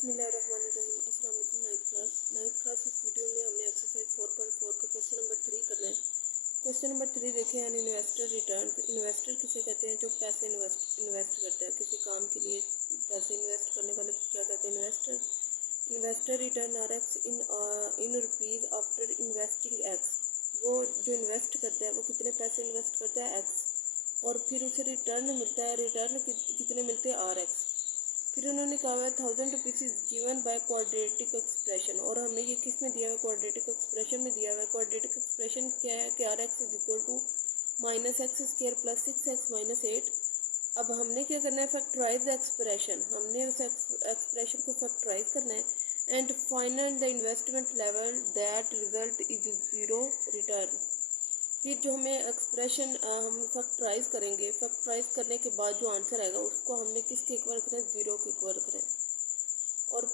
बिस्मिल्लाहिर्रहमानिर्रहीम। अस्सलाम वालेकुम। नाइन्थ क्लास इस वीडियो में हमने एक्सरसाइज 4.4 का क्वेश्चन नंबर 3 करना है। क्वेश्चन नंबर 3 देखें, एन इन्वेस्टर रिटर्न। इन्वेस्टर किसे कहते हैं? जो पैसे इन्वेस्ट करता है किसी काम के लिए। पैसे इन्वेस्ट करने वाले को क्या कहते हैं? Investor. Investor return R x in rupees after investing x. वो जो इन्वेस्ट करता है वो कितने पैसे इन्वेस्ट करता है? एक्स, और फिर उसे रिटर्न मिलता है। रिटर्न कितने मिलते हैं? R x. फिर उन्होंने कहा हुआ 1000 rupees is given by quadratic expression, और हमें ये किस में दिया हुआ है? क्वाड्रेटिक एक्सप्रेशन में दिया हुआ है। क्वाड्रेटिक एक्सप्रेशन क्या है कि R x is equal to minus x square plus 6x minus 8। अब हमने क्या करना है? Factorise expression. हमने उस एक्सप्रेशन को फैक्टराइज करना है। And final the investment level that result is zero return. फिर जो हमें एक्सप्रेशन हम फैक्टराइज करेंगे, फैक्टराइज करने के बाद जो आंसर आएगा उसको हमने किसके इक्वल रखना है? ज़ीरो के इक्वल रखना है, और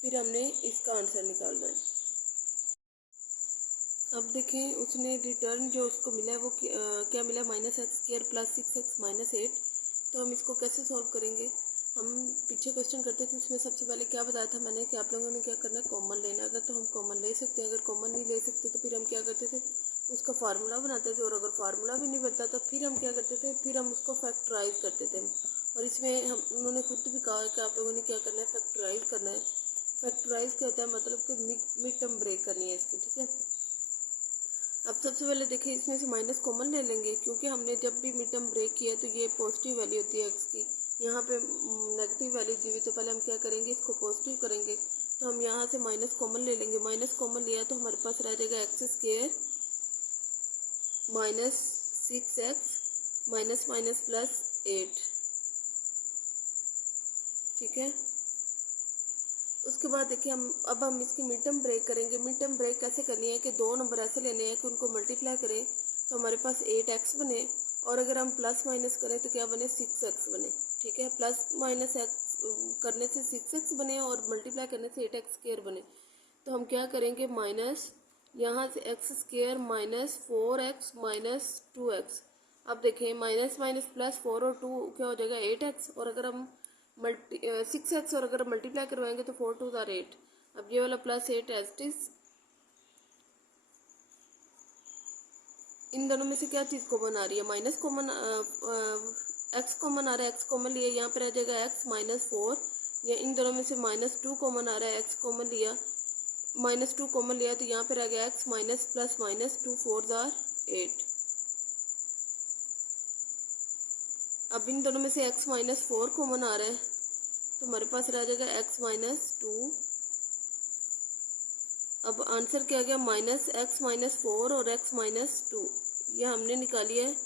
फिर हमने इसका आंसर निकालना है। अब देखें, उसने रिटर्न जो उसको मिला है वो क्या मिला? Minus x square plus 6x minus 8। तो हम इसको कैसे सॉल्व करेंगे? हम पीछे क्वेश्चन करते थे, उसमें सबसे पहले क्या बताया था मैंने कि आप लोगों ने क्या करना है? कॉमन लेना। अगर तो हम कॉमन ले सकते हैं, अगर कॉमन नहीं ले सकते तो फिर हम क्या करते थे? उसका फार्मूला बनाते थे, और अगर फार्मूला भी नहीं बनता तो फिर हम क्या करते थे? फिर हम उसको फैक्टराइज करते थे। और इसमें हम उन्होंने खुद भी कहा है कि आप लोगों ने क्या करना है? फैक्टराइज करना है। फैक्टराइज क्या होता है? मतलब कि मिड टर्म ब्रेक करनी है इसकी, ठीक है। अब सबसे पहले देखिए, इसमें से माइनस कॉमन ले लेंगे, क्योंकि हमने जब भी मिड टर्म ब्रेक किया तो ये पॉजिटिव वैल्यू होती है एक्स की। यहाँ पे नेगेटिव वैल्यू दी हुई, तो पहले हम क्या करेंगे? इसको पॉजिटिव करेंगे। तो हम यहाँ से माइनस कॉमन ले लेंगे। माइनस कॉमन लिया तो हमारे पास रह जाएगा x square minus 6x minus minus plus 8, ठीक है। उसके बाद देखिए, हम इसकी मिड टर्म ब्रेक करेंगे। मिड टर्म ब्रेक कैसे करनी है कि दो नंबर ऐसे लेने हैं कि उनको मल्टीप्लाई करें तो हमारे पास 8x बने, और अगर हम प्लस माइनस करें तो क्या बने? 6x बने, ठीक है। प्लस माइनस एक्स करने से 6x बने और मल्टीप्लाई करने से 8x स्क्वायर बने। तो हम क्या करेंगे? माइनस यहाँ से x square minus 4x minus 2x। अब देखें, माइनस माइनस प्लस 4 और 2 क्या हो जाएगा? 8x, और अगर हम 6x और अगर मल्टीप्लाई करवाएंगे तो 4 2 आर 8। अब ये वाला प्लस 8 एज इट इज। इन दोनों में से क्या चीज़ कॉमन आ रही है? माइनस कॉमन, एक्स कॉमन आ रहा है। एक्स कॉमन लिया, यहाँ पर आ जाएगा एक्स माइनस 4। या इन दोनों में से माइनस 2 कॉमन आ रहा है। एक्स कॉमन लिया, माइनस 2 कॉमन लिया तो यहाँ पर आ गया x minus plus minus 2 4 or 8। अब इन दोनों में से एक्स माइनस 4 कॉमन आ रहा है, तो हमारे पास रह जाएगा एक्स माइनस 2। अब आंसर क्या गया? माइनस एक्स माइनस 4 और एक्स माइनस 2। ये हमने निकाली है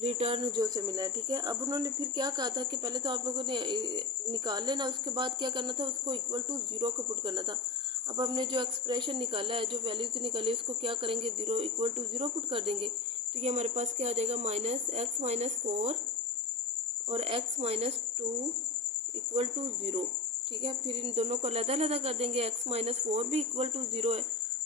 रिटर्न जो से मिला है, ठीक है। अब उन्होंने फिर क्या कहा था कि पहले तो आप लोगों ने निकाल लेना, उसके बाद क्या करना था? उसको इक्वल टू ज़ीरो को पुट करना था। अब हमने जो एक्सप्रेशन निकाला है, जो वैल्यूज निकाली, उसको क्या करेंगे? Zero equal to zero put कर देंगे। तो ये हमारे पास क्या आ जाएगा? माइनस एक्स माइनस 4 और x minus 2 equal to zero, ठीक है। फिर इन दोनों को अलग अलग कर देंगे। एक्स माइनस 4 भी इक्वल टू ज़ीरो है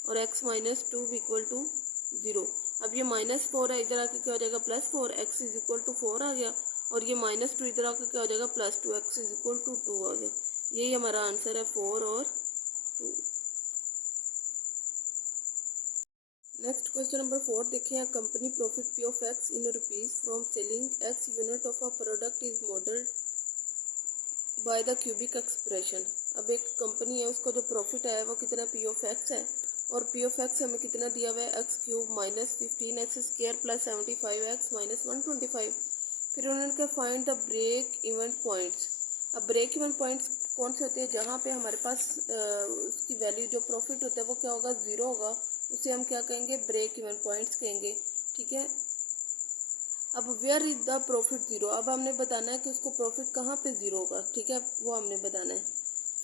और एक्स माइनस 2 भी इक्वल टू ज़ीरो। अब ये माइनस 4 है, इधर आके क्या हो जाएगा? Plus 4, x is equal to 4 आ गया, और ये माइनस 2 इधर आके क्या हो जाएगा? Plus 2, x is equal to 2 आ गया। यही हमारा आंसर है, 4 और 2। नेक्स्ट क्वेश्चन नंबर 4 देखें, a company profit P of x in rupees from selling x unit of a product is modelled by the cubic expression. अब एक कंपनी है, उसका जो प्रॉफिट है वो कितना? पी ऑफ एक्स है, और पी ऑफ एक्स हमें कितना दिया हुआ है? X cube minus 15x square plus 75x minus 125। फिर उन्होंने कहा find the break even points. अब ब्रेक इवन पॉइंट्स कौन से होते हैं? जहाँ पे हमारे पास उसकी वैल्यू जो प्रॉफिट होता है वो क्या होगा? ज़ीरो होगा। उसे हम क्या कहेंगे? ब्रेक इवन पॉइंट्स कहेंगे, ठीक है। अब where is the profit zero. अब हमने बताना है कि उसको प्रॉफिट कहाँ पे ज़ीरो होगा, ठीक है, वो हमने बताना है।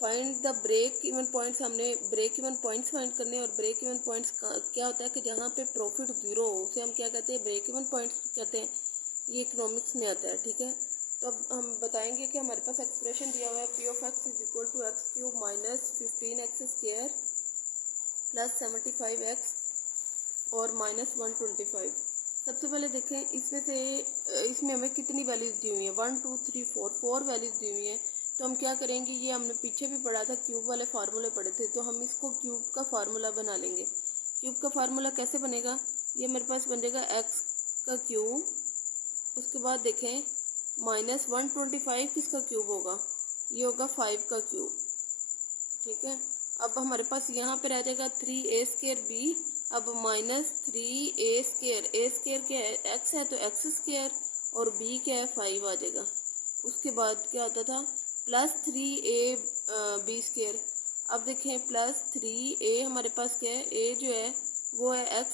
Find the break even points, हमने ब्रेक इवन पॉइंट्स फाइंड करने हैं, और ब्रेक इवन पॉइंट्स क्या होता है कि जहाँ पे प्रॉफिट ज़ीरो हो उसे हम क्या कहते हैं? ब्रेक इवन पॉइंट्स कहते हैं। ये इकोनॉमिक्स में आता है, ठीक है। तो अब हम बताएंगे कि हमारे पास एक्सप्रेशन दिया हुआ है p of x is equal to x cube minus 15x square plus 75x और माइनस 125। सबसे पहले देखें, इसमें हमें कितनी वैल्यूज दी हुई है? 1 2 3 4 वैल्यूज दी हुई है। तो हम क्या करेंगे, ये हमने पीछे भी पढ़ा था, क्यूब वाले फार्मूले पढ़े थे, तो हम इसको क्यूब का फार्मूला बना लेंगे। क्यूब का फार्मूला कैसे बनेगा, ये मेरे पास बनेगा एक्स का क्यूब, उसके बाद देखें -125 किसका क्यूब होगा, ये होगा 5 का क्यूब। ठीक है, अब हमारे पास यहाँ पे रह जाएगा 3a² b, अब -3a², a² क्या है, x है तो x², और b क्या है 5 आ जाएगा। उसके बाद क्या आता था +3ab²। अब देखें +3a हमारे पास क्या है, a जो है वो है x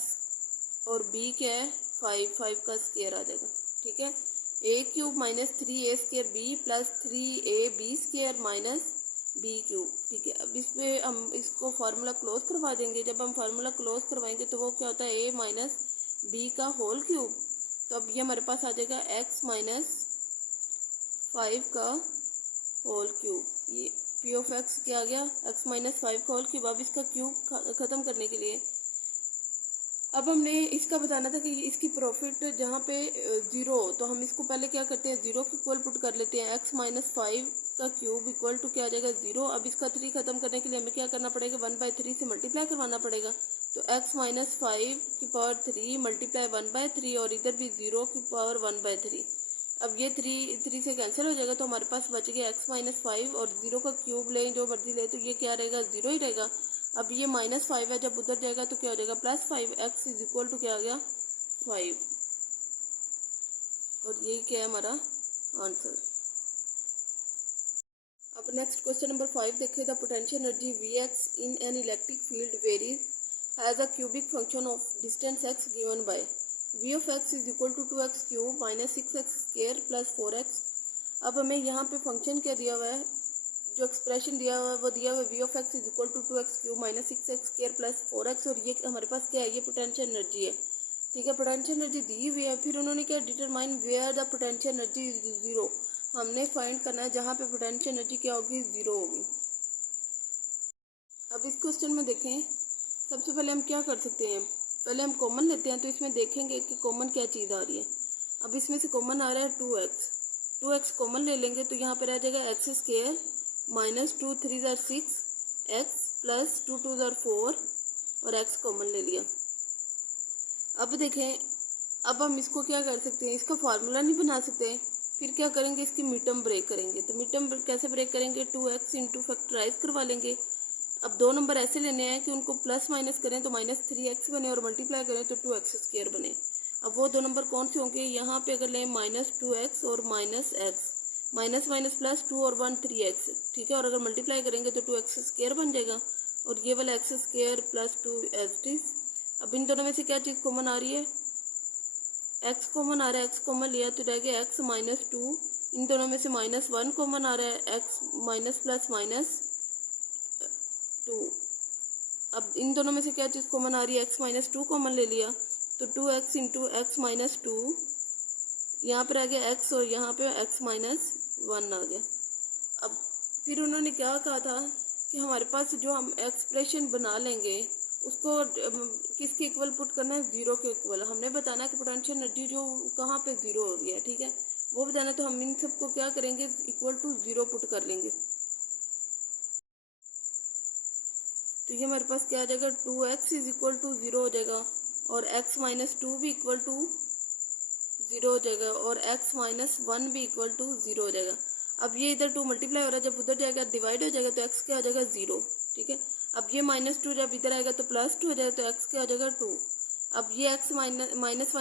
और b क्या है 5 का स्क्वायर आ जाएगा। ठीक है, a³ -3a² b +3ab² b³। ठीक है, अब इसमें हम इसको फार्मूला क्लोज करवा देंगे। जब हम फार्मूला क्लोज करवाएंगे तो वो क्या होता है, a - b का होल क्यूब। तो अब ये हमारे पास आ जाएगा x - 5 का होल क्यूब। ये p ऑफ x क्या आ गया, x - 5 का होल क्यूब। अब इसका क्यूब ख़त्म करने के लिए अब हमने इसका बताना था कि इसकी प्रॉफिट जहाँ पे 0, तो हम इसको पहले क्या करते हैं, 0 के इक्वल पुट कर लेते हैं। x - 5 का क्यूब इक्वल टू क्या आ जाएगा 0। अब इसका 3 खत्म करने के लिए हमें क्या करना पड़ेगा, 1/3 से मल्टीप्लाई करवाना पड़ेगा। तो x - 5 की पावर 3 मल्टीप्लाई 1/3, और इधर भी 0 की पावर 1/3। अब ये 3 से कैंसिल हो जाएगा, तो हमारे पास बच गया x - 5, और 0 का क्यूब लें जो मर्जी ले, तो ये क्या रहेगा, 0 ही रहेगा। अब ये -5 है, जब उधर जाएगा तो क्या हो जाएगा +5, x इज इक्वल टू क्या आ गया 5, और यही क्या है हमारा आंसर। अब नेक्स्ट क्वेश्चन नंबर 5 देखिए, the potential energy Vx in an electric field varies has a cubic function of distance x given by V of x is equal to 2x³ -6x² + 4x। अब हमें यहाँ पे function क्या दिया हुआ है, जो एक्सप्रेशन दिया हुआ है वो दिया हुआ है V of x is equal to 2x³ -6x² + 4x, और ये हमारे पास क्या है, ये पोटेंशियल एनर्जी है। ठीक है, पोटेंशियल एनर्जी दी हुई है। फिर उन्होंने क्या determine where the potential energy is 0, हमने फाइंड करना है जहाँ पे पोटेंशियल एनर्जी क्या होगी, 0 होगी। अब इस क्वेश्चन में देखें, सबसे पहले हम क्या कर सकते हैं, पहले हम कॉमन लेते हैं, तो इसमें देखेंगे कि कॉमन क्या चीज़ आ रही है। अब इसमें से कॉमन आ रहा है 2x कॉमन ले लेंगे, तो यहाँ पे रह जाएगा x² -2 3 = 6 x + 2 2 = 4, और x कॉमन ले लिया। अब देखें, अब हम इसको क्या कर सकते हैं, इसका फार्मूला नहीं बना सकते, फिर क्या करेंगे, इसकी मिड टर्म ब्रेक करेंगे। तो मिड टर्म कैसे ब्रेक करेंगे, 2x इंटू फैक्टराइज करवा लेंगे। अब दो नंबर ऐसे लेने हैं कि उनको प्लस माइनस करें तो -3x बने, और मल्टीप्लाई करें तो 2x² बने। अब वो दो नंबर कौन से होंगे, यहाँ पे अगर लें -2x और -x, माइनस माइनस +2 और 1 3x। ठीक है, और अगर मल्टीप्लाई करेंगे तो 2x² बन जाएगा, और ये वाला x² + 2 अब इन दोनों में से क्या चीज़ कॉमन आ रही है, x कॉमन आ रहा है, x कॉमन लिया तो रह गया x - 2, इन दोनों में से -1 कॉमन आ रहा है, x -+-2। अब इन दोनों में से क्या चीज़ कॉमन आ रही है, x - 2 कॉमन ले लिया, तो 2x इंटू x - 2, यहाँ पर आ गया x, और यहाँ पे x - 1 आ गया। अब फिर उन्होंने क्या कहा था कि हमारे पास जो हम एक्सप्रेशन बना लेंगे उसको किसके इक्वल पुट करना है, 0 के इक्वल। हमने बताना कि पोटेंशियल एनर्जी जो कहाँ पे 0 हो रही है, ठीक है, वो बताना। तो हम इन सबको क्या करेंगे, इक्वल टू 0 पुट कर लेंगे। तो ये हमारे पास क्या आ जाएगा, 2x इज इक्वल टू 0 हो जाएगा, और x - 2 भी इक्वल टू 0 हो जाएगा, और x - 1 भी इक्वल टू 0 हो जाएगा। अब ये इधर 2 मल्टीप्लाई हो रहा है, जब उधर जाएगा डिवाइड हो जाएगा, तो x क्या आ जाएगा 0। ठीक है, अब ये -2 जब इधर आएगा तो +2 हो जाएगा, तो x क्या हो जाएगा 2। अब ये x - 1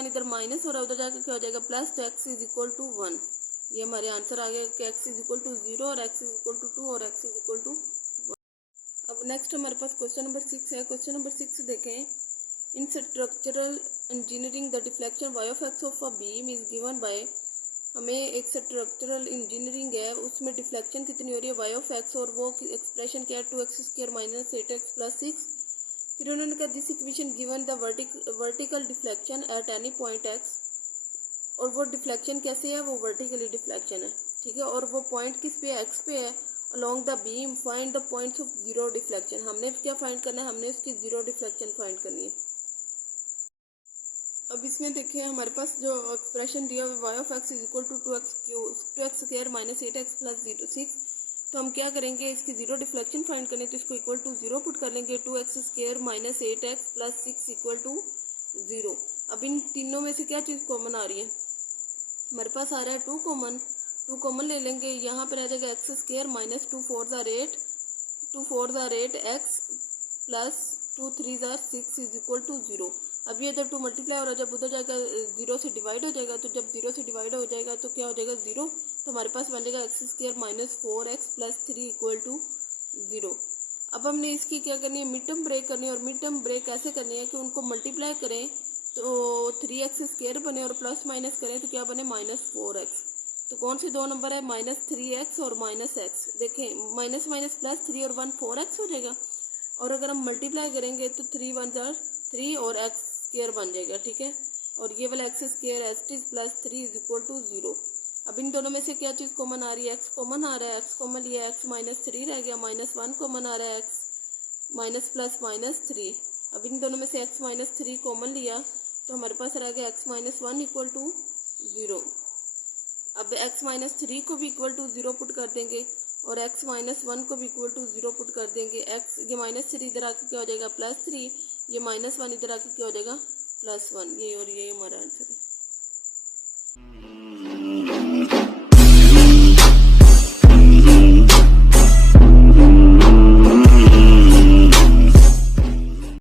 इधर माइनस हो रहा है, उधर जाकर क्या हो जाएगा प्लस, तो x इज इक्वल टू 1। ये हमारे आंसर आ गया कि x इज इक्वल टू 0 और x इज इक्वल टू 2 और x इज इक्वल टू 1। अब नेक्स्ट हमारे पास क्वेश्चन नंबर 6 है। क्वेश्चन नंबर 6 देखें, इन structural engineering the deflection y of x of a beam is given bye. हमें एक स्ट्रक्चरल इंजीनियरिंग है, उसमें डिफ्लेक्शन कितनी हो रही है y of x, और वो एक्सप्रेशन क्या है 2x² - 8x + 6। फिर उन्होंने कहा this equation given the vertical deflection at any point x, और वो डिफ्लेक्शन कैसे है, वो वर्टिकली डिफ्लेक्शन है। ठीक है, और वो पॉइंट किस पे है, x पे है, along the beam find the points of 0 deflection. हमने क्या फाइंड करना है, हमने उसकी 0 डिफ्लेक्शन फाइंड करनी है। अब इसमें देखिए हमारे पास जो एक्सप्रेशन दिया हुआ y of x is equal to 2x² - 8x + 6। तो हम क्या करेंगे, इसकी जीरो डिफ्लेक्शन फाइंड करनी है तो इसको इक्वल टू जीरो पुट कर लेंगे। 2x² minus 8x plus 6 equal to zero. अब इन तीनों में से क्या चीज़ कॉमन आ रही है, हमारे पास आ रहा है 2 कॉमन। 2 कॉमन ले लेंगे, यहाँ पर आ जाएगा x² minus 2 4 8 2 4 8 x plus 2 3 6 is equal to zero. अब ये इधर 2 मल्टीप्लाई और जब उधर जाएगा जीरो से डिवाइड हो जाएगा, तो जब जीरो से डिवाइड हो जाएगा तो क्या हो जाएगा जीरो। तो हमारे पास बन जाएगा x² minus 4x plus 3 equal to zero. अब हमने इसकी क्या करनी है, मिड टर्म ब्रेक करनी है। और मिड टर्म ब्रेक कैसे करनी है कि उनको मल्टीप्लाई करें तो 3x² बने और प्लस माइनस करें तो क्या बने -4x। तो कौन से दो नंबर है, -3x और -x। देखें माइनस माइनस प्लस 3 और 1 4x हो जाएगा। और अगर हम मल्टीप्लाई करेंगे तो 3 1 3 और x² बन जाएगा, ठीक है। और ये वाला x² st plus 3 is equal to zero. अब इन दोनों में से क्या चीज़ कॉमन आ रही है, x कॉमन आ रहा है। x कॉमन लिया, x -3 रह गया, -1 कॉमन आ रहा है, x माइनस प्लस -3। अब इन दोनों में से x -3 कॉमन लिया तो हमारे पास रह गया x -1 इक्वल टू जीरो। अब x -3 को भी इक्वल टू जीरो पुट कर देंगे और x -1 को भी इक्वल टू जीरो पुट कर देंगे। x ये -3 इधर आके क्या हो जाएगा +3, ये -1 इधर आके क्या हो जाएगा +1। ये और ये हमारा आंसर है।